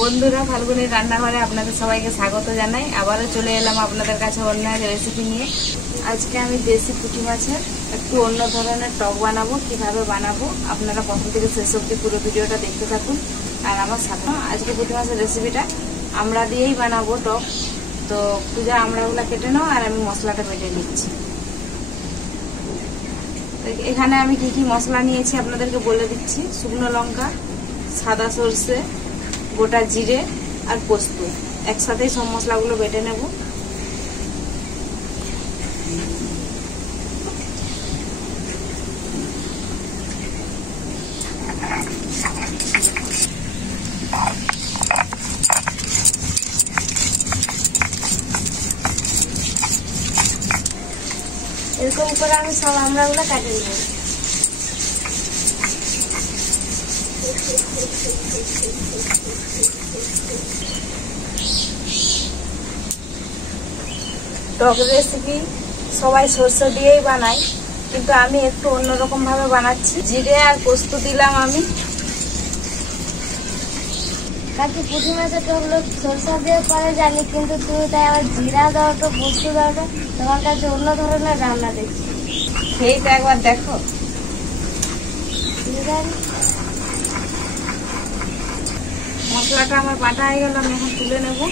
বন্ধুরা, ফাল্গুনির রান্নাঘরে আপনাদের সবাইকে স্বাগত জানাই। আবারও চলে এলাম আপনাদের কাছে অন্য এক রেসিপি নিয়ে। আজকে আমি দেশি পুঁটি মাছের একটু অন্য ধরনের টক বানাবো। কিভাবে বানাবো আপনারা প্রথম থেকে শেষ অবধি পুরো ভিডিওটা দেখতে থাকুন আর আমার সাথে। আজকে পুঁটি মাছের রেসিপিটা আমড়া দিয়েই বানাবো টক। তো পূজা আমড়াগুলো কেটে নাও আর আমি মশলাটা বেটে নিচ্ছি। এখানে আমি কি কি মশলা নিয়েছি আপনাদেরকে বলে দিচ্ছি। শুকনো লঙ্কা, সাদা সর্ষে, গোটা জিরে আর পোস্ত একসাথেই সব মশলাগুলো বেটে নেব। এরকম করে আমি সব আমড়াগুলো কাটে নেব। টক রেসিপি সবাই সরষে দিয়েই বানাই, কিন্তু আমি একটু অন্যরকম ভাবে বানাচ্ছি। জিরে আর পোস্ত দিলাম আমি। কাকি পুঁটি মাছের টক লোক সরষা দিয়ে করে জানি, কিন্তু তুমি তাই আবার জিরা দাও তো পোস্ত দাও তো, তোমার কাছে অন্য ধরনের রান্না দেখছি। খেয়ে তো একবার দেখো। মশলাটা আমার বাটা হয়ে গেল, আমি এখন তুলে নেব।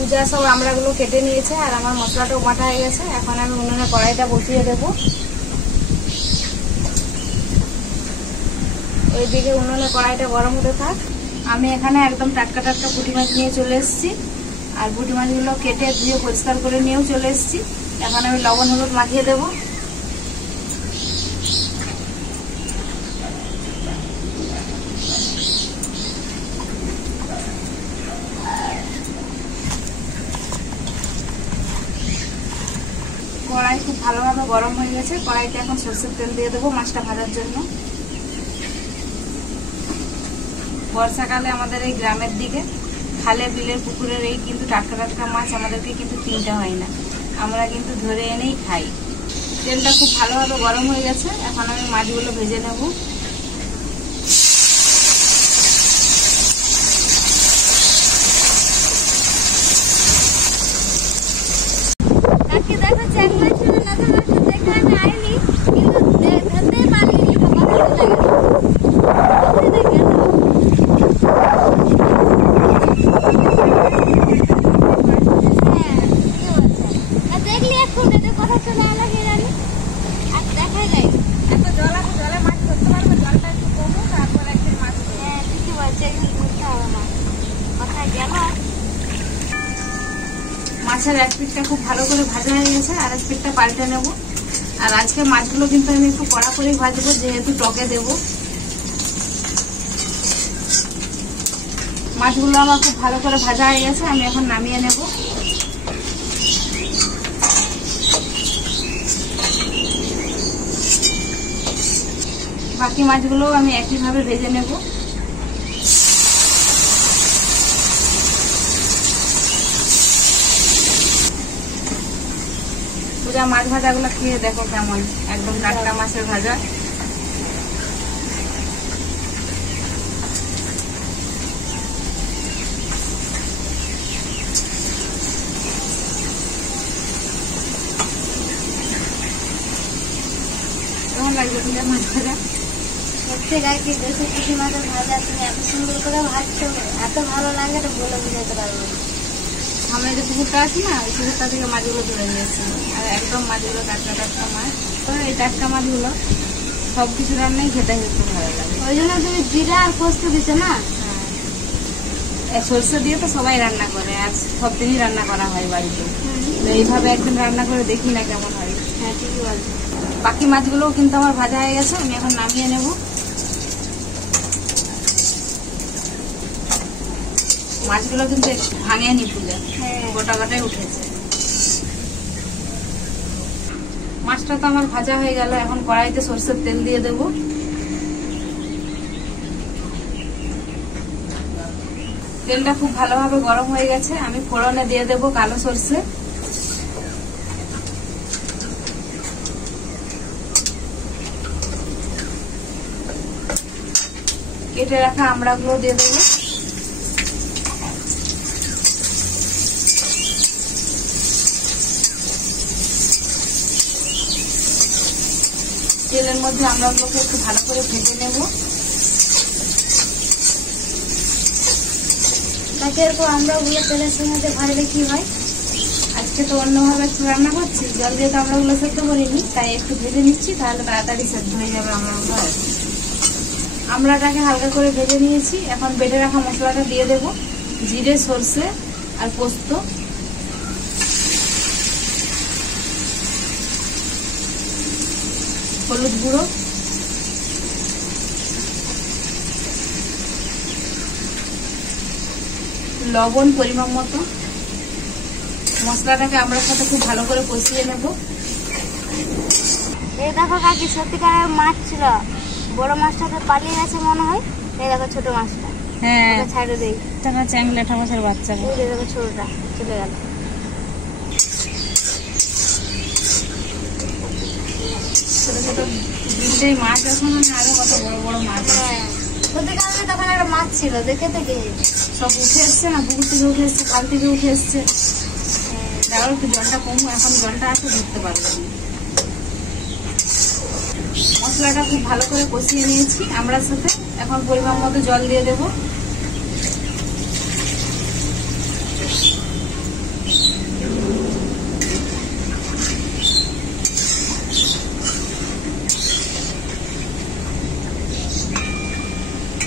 পূজা সব আমড়াগুলো কেটে নিয়েছে আর আমার মশলাটাও বাটা হয়ে গেছে। এখন আমি উনুনে কড়াইটা বসিয়ে দেব। ওইদিকে উনুনে কড়াইটা গরম হতে থাক। আমি এখানে একদম টাটকা টাটকা পুঁটি মাছ নিয়ে চলে এসেছি আর পুঁটি মাছগুলো কেটে ধুয়ে পরিষ্কার করে নিয়েও চলে এসেছি। এখন আমি লবণ হলুদ মাখিয়ে দেবো। কড়াই খুব ভালোভাবে গরম হয়ে গেছে। কড়াইতে এখন সরষের তেল দিয়ে দেবো মাছটা ভাজার জন্য। বর্ষাকালে আমাদের এই গ্রামের দিকে খালে বিলের পুকুরের এই কিন্তু টাটকা টাটকা মাছ আমাদেরকে কিন্তু কিনতে হয় না, আমরা কিন্তু ধরে এনেই খাই। তেলটা খুব ভালোভাবে গরম হয়ে গেছে। এখন আমি মাছগুলো ভেজে নেব। মাছের এক পিঠটা খুব ভালো করে ভাজা হয়ে গেছে, আর এক পিঠটা পাল্টে নেব। আর আজকে মাছগুলো কিন্তু আমি একটু কড়া করেই ভাজবো, যেহেতু টকে দেব। মাছগুলো আমার খুব ভালো করে ভাজা হয়ে গেছে, আমি এখন নামিয়ে নেব। বাকি মাছগুলো আমি একইভাবে ভেজে নেব। পুরো মাছ ভাজাগুলো খেয়ে দেখো কেমন, একদম টাটকা মাছের ভাজা। কেমন লাগবে তোমার মাছ ভাজা? দেশি পুঁটি মাছের ভাজা তুমি এত সুন্দর করে ভাজছো, এত ভালো লাগে তো বলে বুঝাতে পারবো না। সামনে যে পুকুরটা আছে না, ওই পুকুরটা থেকে মাছগুলো ধরে নিয়েছি, আর একদম মাছগুলো টাটকা টাটকা মাছ। তো এই টাটকা মাছগুলো সব কিছু রান্নাই খেতে খুব ভালো লাগে। ওই জন্য তুমি জিরা আর পোস্ত দিচ্ছ না? হ্যাঁ, সরষে দিয়ে তো সবাই রান্না করে, আর সব দিনই রান্না করা হয় বাড়িতে। তো এইভাবে একদিন রান্না করে দেখি না কেমন হয়। হ্যাঁ, ঠিকই বলছো। বাকি মাছগুলোও কিন্তু আমার ভাজা হয়ে গেছে, আমি এখন নামিয়ে নেব। মাছগুলো কিন্তু ভাঙেনি ফুলে, গোটা গোটাই উঠেছে। মাছটা তো আমার ভাজা হয়ে গেল, এখন কড়াইতে সরষের তেল দিয়ে দেব। তেলটা খুব ভালোভাবে গরম হয়ে গেছে, আমি ফোড়নে দিয়ে দেবো কালো সরষে, কেটে রাখা আমড়াগুলো দিয়ে দেবো, তেলের মধ্যে আমড়াগুলোকে একটু ভালো করে ভেজে নেব। এরপর আমড়াগুলো তেলের সঙ্গে ভাজলে কি হয়? আজকে তো অন্যভাবে একটু রান্না করছি, জল দিয়ে তো আমড়াগুলো সেদ্ধ করিনি, তাই একটু ভেজে নিচ্ছি, তাহলে তাড়াতাড়ি সেদ্ধ হয়ে যাবে আমড়াগুলো। আমড়াটাকে হালকা করে ভেজে নিয়েছি, এখন বেটে রাখা মশলাটা দিয়ে দেব, জিরে, সরষে আর পোস্ত, হলুদ গুঁড়ো, লবণ পরিমাণ মতো। মশলাটাকে আমরা সাথে খুব ভালো করে কষিয়ে নেব। এই দেখো কাকি, সত্যিকারের মাছ ছিল, বড় মাছটা তো পালিয়ে গেছে মনে হয়। এই দেখো ছোট মাছটা, হ্যাঁ ছাড়ে দেই, চ্যাংলা ঠামাছের বাচ্চা, এই দেখো ছোটটা চলে গেল। ছোট ছোট দুটোই মাছ আছে, মানে আরো কত বড় বড় মাছ। হ্যাঁ সত্যিকারের তখন একটা মাছ ছিল, দেখে সব উঠে এসছে না, পুকুর থেকে উঠে এসছে, খাল থেকে উঠে এসছে। দেখো একটু জলটা কম, এখন জলটা আছে ধরতে পারবে। মশলাটা খুব ভালো করে কষিয়ে নিয়েছি আমড়ার সাথে, এখন পরিমাণ মতো জল দিয়ে দেবো।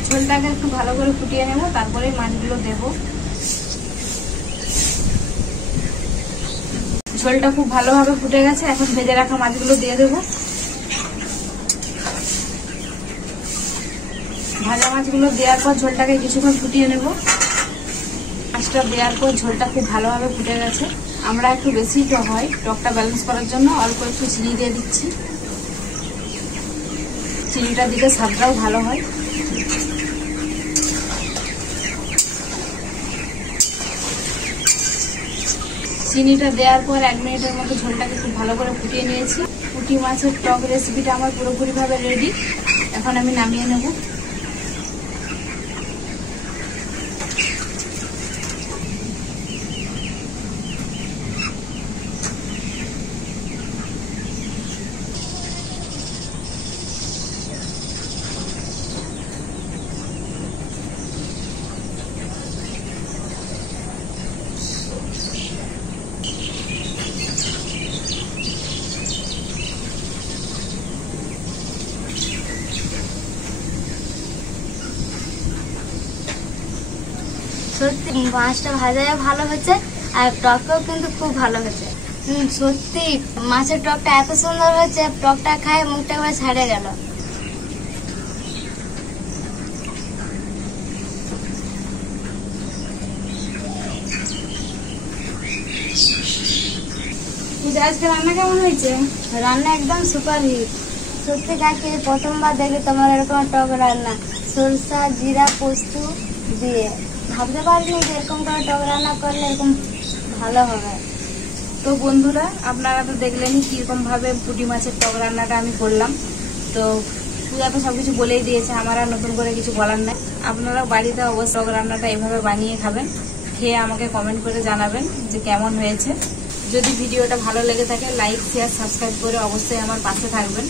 ঝোলটাকে একটু ভালো করে ফুটিয়ে নেব, তারপরে মাছগুলো দেব। ঝোলটা খুব ভালোভাবে ফুটে গেছে, এখন ভেজে রাখা মাছগুলো দিয়ে দেব। ভাজা মাছগুলো দেওয়ার পর ঝোলটাকে কিছুক্ষণ ফুটিয়ে নেব। মাছটা দেওয়ার পর ঝোলটা খুব ভালোভাবে ফুটে গেছে। আমরা একটু বেশি টক হয়, টকটা ব্যালেন্স করার জন্য অল্প একটু চিনি দিয়ে দিচ্ছি। চিনিটা দিলে স্বাদটাও ভালো হয়। চিনিটা দেওয়ার পর 1 মিনিটের মতো ঝোলটাকে খুব ভালো করে ফুটিয়ে নিয়েছি। পুঁটি মাছের টক রেসিপিটা আমার পুরোপুরিভাবে রেডি, এখন আমি নামিয়ে নেব। সত্যি মাছটা ভাজাও ভালো হয়েছে, আর টকটাও কিন্তু খুব ভালো হয়েছে। সত্যি মাছের টকটা এত সুন্দর হয়েছে, টকটা খায় মুখটা একবার ছাড়ে গেল। আজকে রান্না কেমন হয়েছে? রান্না একদম সুপার হিট। সত্যি কাকি প্রথমবার দেখি তোমার এরকম টক রান্না, সরষা, জিরা, পোস্ত দিয়ে। ভাবতে পারিনি যে এরকম করে টক রান্না করলে এরকম ভালো হবে। তো বন্ধুরা, আপনারা তো দেখলেনই কিরকম ভাবে পুঁটি মাছের টক রান্নাটা আমি করলাম। তো পূজা তো সবকিছু বলেই দিয়েছে, আমার আর নতুন করে কিছু বলার নাই। আপনারা বাড়িতে অবশ্যই টক রান্নাটা এভাবে বানিয়ে খাবেন, খেয়ে আমাকে কমেন্ট করে জানাবেন যে কেমন হয়েছে। যদি ভিডিওটা ভালো লেগে থাকে, লাইক, শেয়ার, সাবস্ক্রাইব করে অবশ্যই আমার পাশে থাকবেন।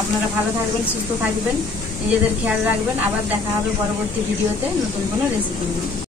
আপনারা ভালো থাকবেন, সুস্থ থাকবেন, নিজেদের খেয়াল রাখবেন। আবার দেখা হবে পরবর্তী ভিডিওতে নতুন কোনো রেসিপি নিয়ে।